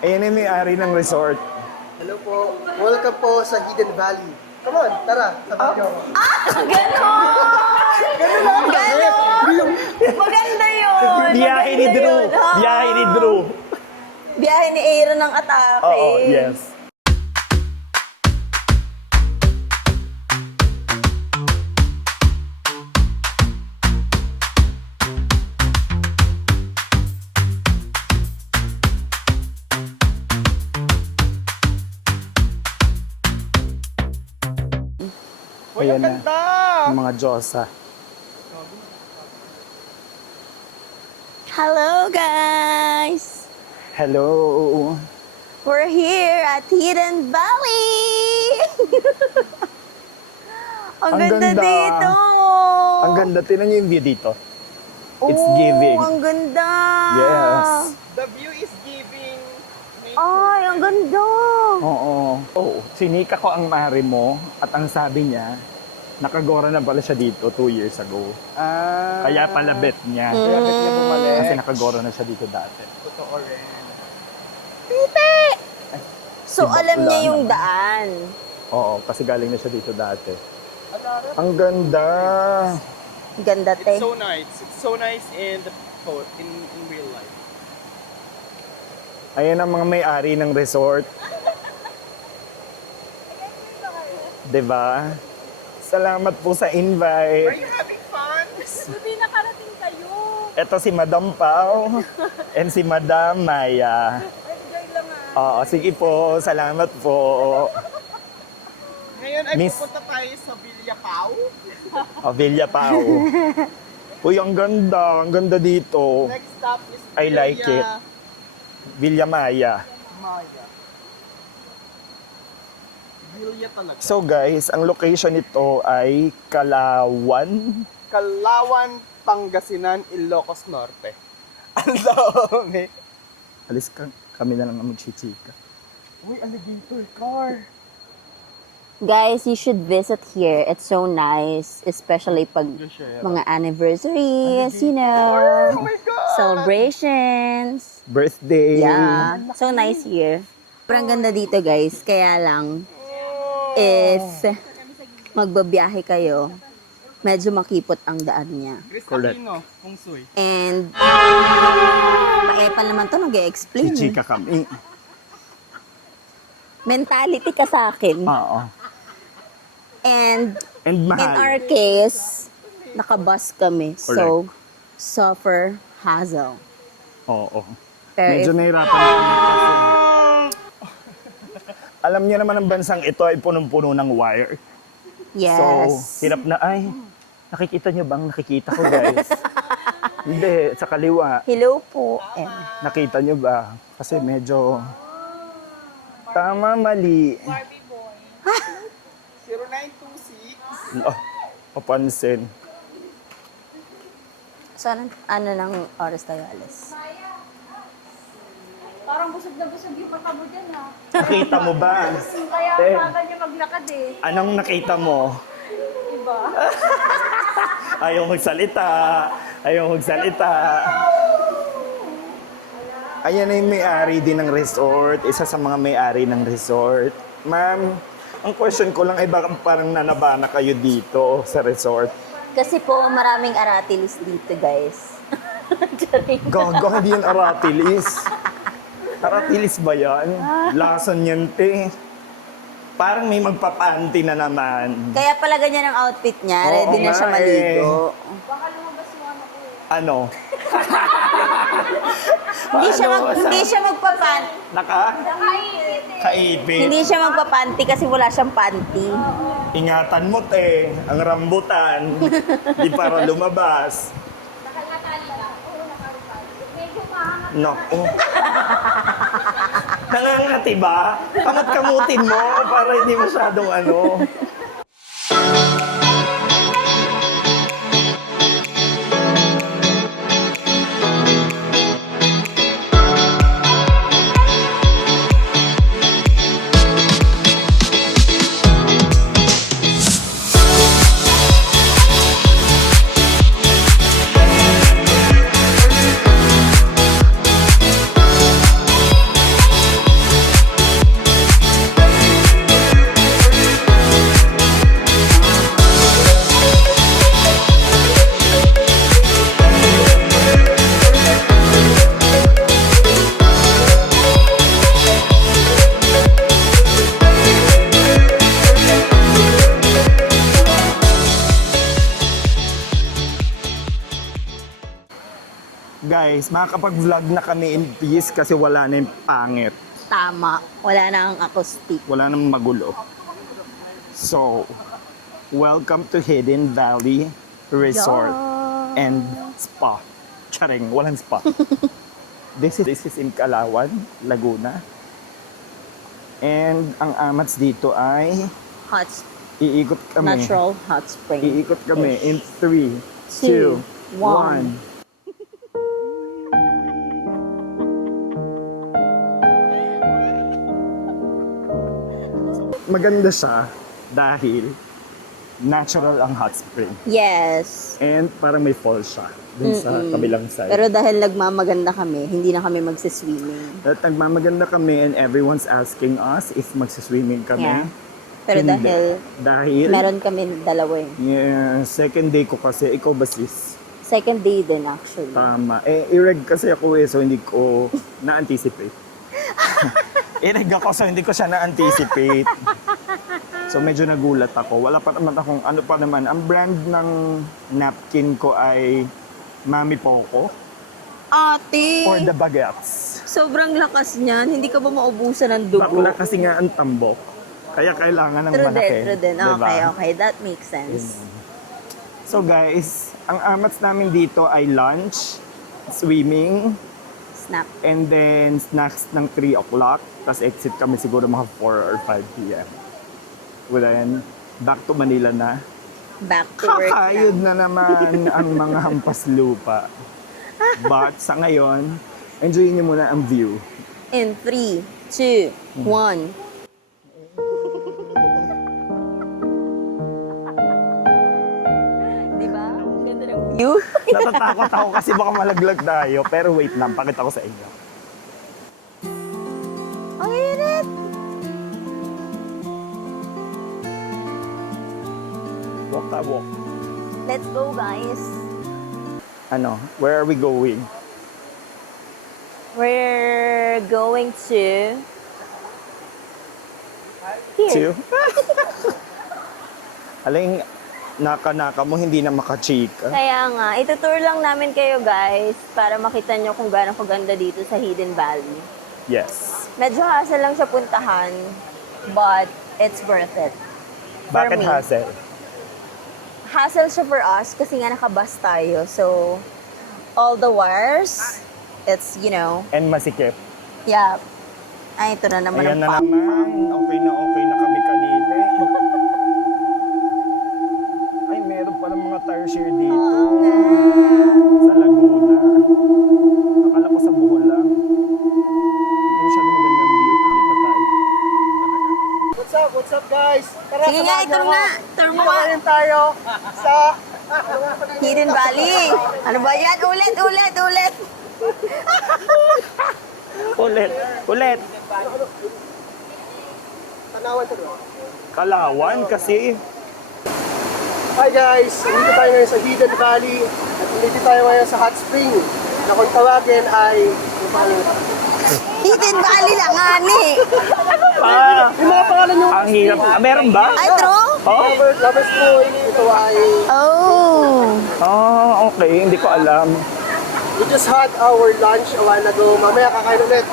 Ayan yung may-ari ng resort. Hello po. Welcome po sa Hidden Valley. Come on, tara. Sabahan niyo ako. Ganun lang. Ganon! Maganda yun! Biyahe ni Maganda Drew. yun, ha? Biyahe ni Drew. Biyahe ni Aaron ng atake. Oo, yes. Ayan na, ang mga Diyosa. Hello, guys! Hello. We're here at Hidden Valley! Ang Ang ganda ganda. dito! Ang ganda. Tinan niyo yung view dito. It's Oh, giving. ang ganda! Yes. The view is giving. Ay, ang ganda! Oo. Oh, sinika ko ang mare mo at ang sabi niya, nakagora na pala siya dito 2 years ago. Kaya pala bet niya. Kaya ba't niya bumalik? Kasi nakagora na siya dito dati. Totoo rin. So, Iba alam niya pala yung naman. daan. Oo, kasi galing na siya dito dati. Ang ganda. Ganda, te. It's so nice. It's so nice in the in real life. Ayan ang mga may-ari ng resort. 'Di ba? Salamat po sa Are invite. you having fun? Hindi nakarating kayo. Ito si Madam Pao and si Madam Maya. Enjoy lang Oo, sige po. Salamat po. Ngayon ay Miss- pupunta tayo sa Villa Pau. Oh, Villa Pao. Uy, ang ganda. Ang ganda dito. Next stop is I like it. Villa Maya. Maya. Villa talaga. So guys, ang location nito ay Kalawan. Kalawan, Pangasinan, Ilocos Norte. Ang dami. Alis ka. Kami na lang ang magchichika. Uy, alligator car. Guys, you should visit here. It's so nice, especially pag mga anniversaries, you know, Oh my God! celebrations. Birthday. Yeah, so nice here. Sobrang ganda dito, guys. Kaya lang, if magbabiyahe kayo, medyo makipot ang daan niya. Cristalino, Feng Shui. And, paepan naman to, nag-e-explain. Chichika kami. Mentality ka sa akin. Oo. And, And in mahal. our case, nakabus kami. So, suffer hassle. Oo. Pero Medyo if, nahirapan kami kasi. Alam niyo naman ang bansang ito ay punong-puno ng wire. yes. So, hirap na ay. Nakikita niyo bang nakikita ko, guys? Hindi, sa kaliwa. Hello po. Nakita niyo ba? Kasi medyo tama, mali. 0926. Oh, papansin. So, ano ng oras tayo alis? Parang busog na busog yung mata mo dyan, ha? Nakita mo ba? Kaya Eh. umaga niya maglakad, eh. Anong nakita mo? Diba? Ayaw magsalita. Ayaw magsalita. Ayan na yung may-ari din ng resort. Isa sa mga may-ari ng resort. Ma'am, ang question ko lang ay bakit parang nanabana kayo dito sa resort? Kasi po, maraming aratilis dito, guys. Charing. Gaga, hindi yan aratilis. Aratilis ba yan? Lason yan, te. Parang may magpapanti na naman. Kaya pala ganyan ang outfit niya. Oo Ready na siya nga, maligo. Baka lumabas yung ano ko, eh. Ano? Hindi siya magpapanty. Nakaipit, eh. Kaipit. Hindi siya magpapanty kasi wala siyang panty. Ingatan mo, te. Ang rambutan. Di para lumabas. Nakatali ka? Oo, nakarupal. Medyo mahangat. Naku. Nangangati ba? Kamot-kamutin mo para hindi masyadong ano. guys, makakapag-vlog na kami in peace kasi wala na yung pangit. Tama. Wala na ang acoustic. Wala nang magulo. So, welcome to Hidden Valley Resort and Spa. Charing, walang spa. This is in Calauan, Laguna. And ang amats dito ay Hot, iikot kami. natural hot spring. Iikot kami in 3, 2, 1. Maganda siya dahil natural ang hot spring. Yes. And parang may fall siya dun sa kabilang side. Pero dahil nagmamaganda kami, hindi na kami magsiswimming. At nagmamaganda kami and everyone's asking us if magsiswimming kami. Yeah. Pero Hindi. dahil meron kami dalawa eh. Yeah, second day ko kasi, ikaw ba sis? Second day din actually. Tama. I-reg kasi ako so hindi ko na-anticipate. I-reg ako so hindi ko siya na-anticipate. So medyo nagulat ako. Wala pa naman akong, ano pa naman, ang brand ng napkin ko ay Mami Poco Ate! or the Baguettes. Sobrang lakas niyan. Hindi ka ba maubusan ng dugo? Bakla kasi nga ang tambok. Kaya kailangan ng True malaki. din, true din. Diba? Okay. That makes sense. So guys, ang amats namin dito ay lunch, swimming, Snap. and then snacks ng 3 o'clock. Tapos exit kami siguro mga 4 or 5 p.m. Then, back to Manila na. Back to work Kakayod na. na naman ang mga hampas lupa. But sa ngayon, enjoyin niyo muna ang view. In 3, 2, 1. Diba? Ang ganda ng view. Natatakot ako kasi baka malaglag tayo. Pero wait lang, pakita ko sa inyo. Ang init! Walk ta walk. Let's go, guys. Ano, where are we going? We're going to... Here. To? Aling naka-naka mo, hindi na makachika. Kaya nga, itutour lang namin kayo guys para makita nyo kung gaano kaganda dito sa Hidden Valley. Yes. Medyo hassle lang siya puntahan, but it's worth it. For Bakit me. hassle? Hassle siya for us kasi nga nakabus tayo. So, all the wires, it's, you know, And masikip. yeah. Ay, ito na naman Ayan ang na pop. naman. Okay na kami kanina. Ay, meron pa ng mga tire share dito. Sa Laguna. Akala ko sa Bohol lang. Hindi masyado maganda ang view. Hindi pa tayo. What's up guys? Tara, Sige nga, samahan ito niyo nga. ako. Tour mo Dito nga. ngayon tayo sa Hidden Valley. Ano ba yan? Ulit. Ulit. Tanawan to bro. Kalawan kasi. Hi guys, dito tayo ngayon sa Hidden Valley at dito tayo ngayon sa hot spring na kung tawagin ay Hidden Valley lang, ani. yung mga pangalan yung Ang hirap. Meron ba? Ay, true? Oh? Lovers Point, ito ay Oh. Okay. Hindi ko alam. we just had our lunch a while ago. Mamaya kakain ulit.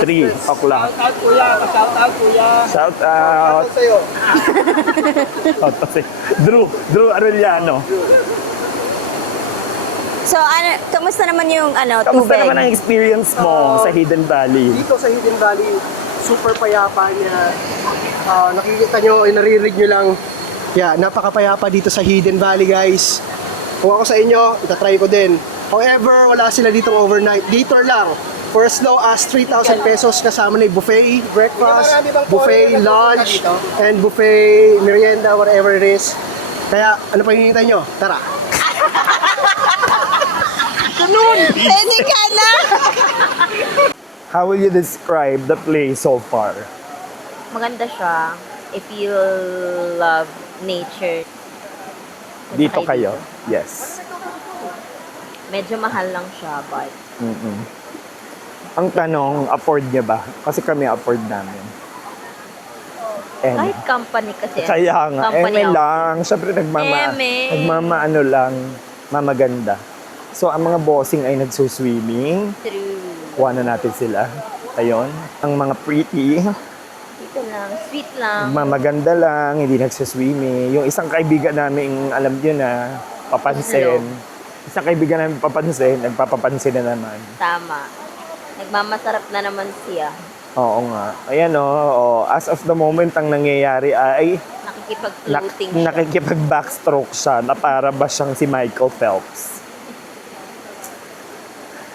3 o'clock. Shout out kuya, shout out kuya. Shout Shout out. out sa'yo. Shout out. Drew Arellano. So, ano, kamusta naman yung Kamusta tubig? naman ang experience mo sa Hidden Valley? Dito sa Hidden Valley, super payapa niya. Nakikita nyo, naririnig nyo lang. Yeah, napakapayapa dito sa Hidden Valley guys. Kung ako sa inyo, itatry ko din. However, wala sila ditong overnight. Dito lang. For as low as 3,000 pesos kasama na yung buffet, breakfast, buffet, lunch, and buffet, merienda, whatever it is. Kaya, ano pa hinihintay nyo? Tara! Ready ka na? How will you describe the place so far? Maganda siya. If you love nature. punta Dito kayo? dito. Yes. Medyo mahal lang siya, but Ang tanong, afford niya ba? Kasi kami afford namin. kahit company kasi. Kaya nga, company eme out. lang. Siyempre Eme. nagmamaano lang, mamaganda. So, ang mga bossing ay nagsuswimming. True. Kuha na natin sila. Ayun. Ang mga pretty, Dito lang, sweet lang. maganda lang, hindi nagsuswimming. Yung isang kaibigan namin, alam nyo na, papansin. Isang kaibigan namin papansin, nagpapapansin na naman. Tama. Nagmamasarap na naman siya. Oo nga. Ayan o, as of the moment, ang nangyayari ay Nakikipag-floating siya. nakikipag-backstroke siya na para ba siyang si Michael Phelps.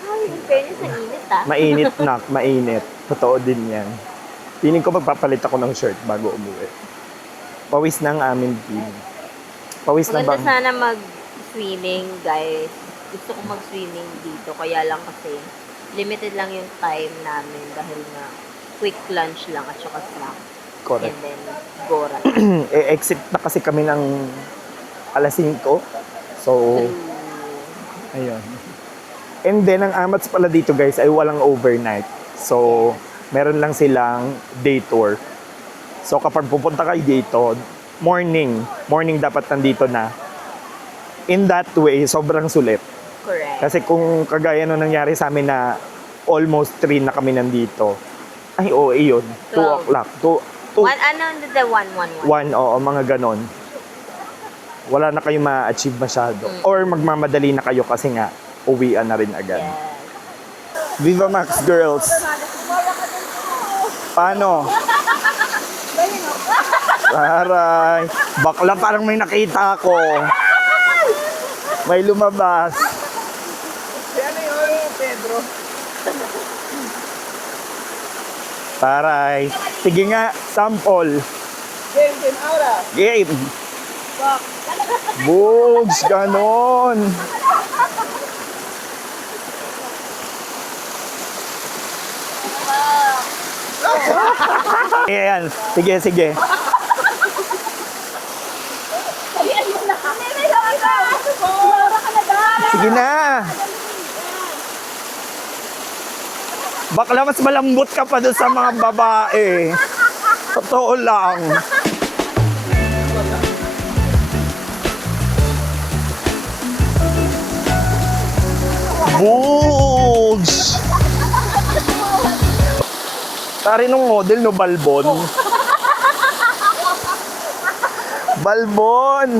Ay, in fairness, ang init ah. Mainit mainit. Totoo din yan. Piling ko magpapalit ako ng shirt bago umuwi. Pawis na ang aming team. Pawis na Maganda bang? sana mag-swimming, guys. Gusto ko mag-swimming dito. Kaya lang kasi, limited lang yung time namin dahil nga quick lunch lang at saka snack. Correct. And then, gora. Exit na kasi kami ng alas 5. So, ayun. And then, ang AMATS pala dito guys ay walang overnight. So, meron lang silang day tour. So, kapag pupunta kayo dito, morning dapat nandito na. In that way, sobrang sulit. Correct. Kasi kung kagaya nung nangyari sa amin na almost 3 na kami nandito, ay oo, yun. 2 12. o'clock. 2, The 111. 1, oo, mga ganon. Wala na kayo ma-achieve masyado. Or magmamadali na kayo kasi nga, uwian na rin agad. Yes. Viva Max girls! Paano? Aray! Bakla parang may nakita ako. May lumabas. Ano yun, Pedro? Taray. Sige nga, sample. Game, aura. Game. Bugs, ganon. Ayan, sige, sige. Sige na. Bakla mas malambot ka pa doon sa mga babae. Totoo lang. Bugs! Tari nung model no, Balbon. Balbon!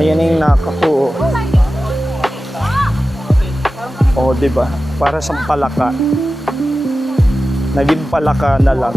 Ayan na yung naka ko. Oh, di ba? Para siyang palaka. Naging palaka na lang.